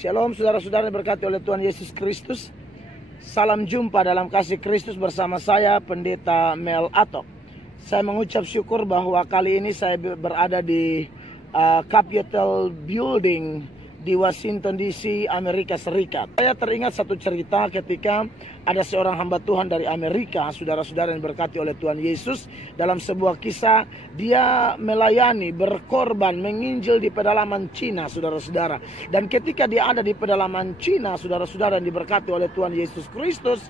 Shalom saudara-saudara yang berkati oleh Tuhan Yesus Kristus. Salam jumpa dalam kasih Kristus bersama saya Pendeta Mel Atok. Saya mengucap syukur bahwa kali ini saya berada di Capitol Building di Washington DC, Amerika Serikat. Saya teringat satu cerita ketika ada seorang hamba Tuhan dari Amerika, saudara-saudara yang berkati oleh Tuhan Yesus. Dalam sebuah kisah, dia melayani, berkorban, menginjil di pedalaman Cina, saudara-saudara. Dan ketika dia ada di pedalaman Cina, saudara-saudara yang diberkati oleh Tuhan Yesus Kristus,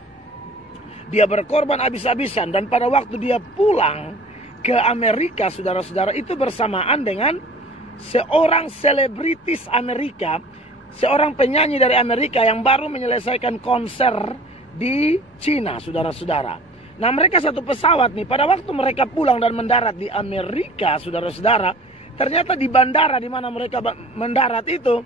dia berkorban habis-habisan. Dan pada waktu dia pulang ke Amerika, saudara-saudara, itu bersamaan dengan seorang selebritis Amerika, seorang penyanyi dari Amerika yang baru menyelesaikan konser di Cina, saudara-saudara. Nah, mereka satu pesawat nih. Pada waktu mereka pulang dan mendarat di Amerika, saudara-saudara, ternyata di bandara di mana mereka mendarat itu,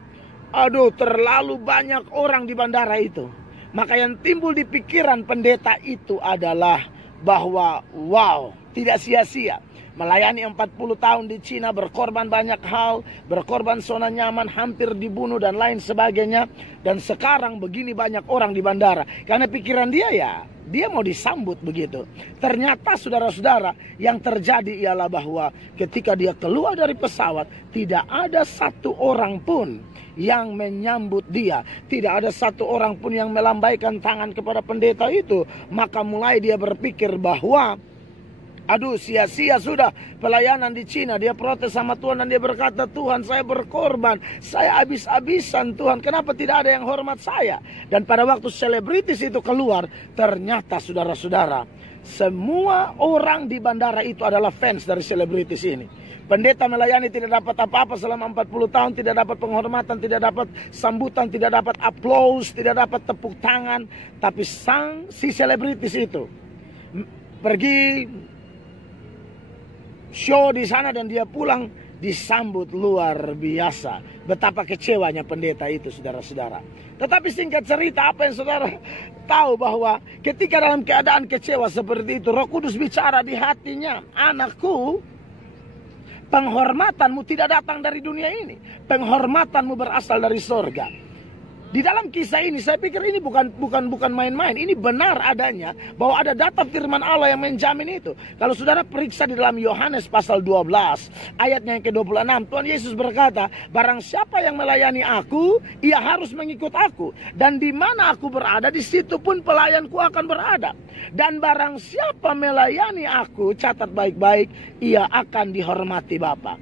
terlalu banyak orang di bandara itu. Maka yang timbul di pikiran pendeta itu adalah bahwa wow, tidak sia-sia melayani 40 tahun di Cina, berkorban banyak hal, berkorban zona nyaman, hampir dibunuh dan lain sebagainya. Dan sekarang begini banyak orang di bandara. Karena pikiran dia mau disambut begitu. Ternyata saudara-saudara, yang terjadi ialah bahwa ketika dia keluar dari pesawat, tidak ada satu orang pun yang menyambut dia. Tidak ada satu orang pun yang melambaikan tangan kepada pendeta itu. Maka mulai dia berpikir bahwa sia-sia sudah pelayanan di Cina. Dia protes sama Tuhan dan dia berkata, Tuhan, saya berkorban, saya habis-habisan Tuhan, kenapa tidak ada yang hormat saya? Dan pada waktu selebritis itu keluar, ternyata saudara-saudara, semua orang di bandara itu adalah fans dari selebritis ini. Pendeta melayani tidak dapat apa-apa selama 40 tahun, tidak dapat penghormatan, tidak dapat sambutan, tidak dapat aplaus, tidak dapat tepuk tangan. Tapi si selebritis itu pergi show di sana dan dia pulang disambut luar biasa. Betapa kecewanya pendeta itu, saudara-saudara. Tetapi singkat cerita, apa yang saudara tahu bahwa ketika dalam keadaan kecewa seperti itu, Roh Kudus bicara di hatinya, anakku, penghormatanmu tidak datang dari dunia ini. Penghormatanmu berasal dari sorga. Di dalam kisah ini saya pikir ini bukan main-main. Ini benar adanya bahwa ada data firman Allah yang menjamin itu. Kalau saudara periksa di dalam Yohanes pasal 12 ayatnya yang ke-26, Tuhan Yesus berkata, barang siapa yang melayani aku, ia harus mengikut aku. Dan di mana aku berada, di situ pun pelayanku akan berada. Dan barang siapa melayani aku, catat baik-baik, ia akan dihormati Bapa.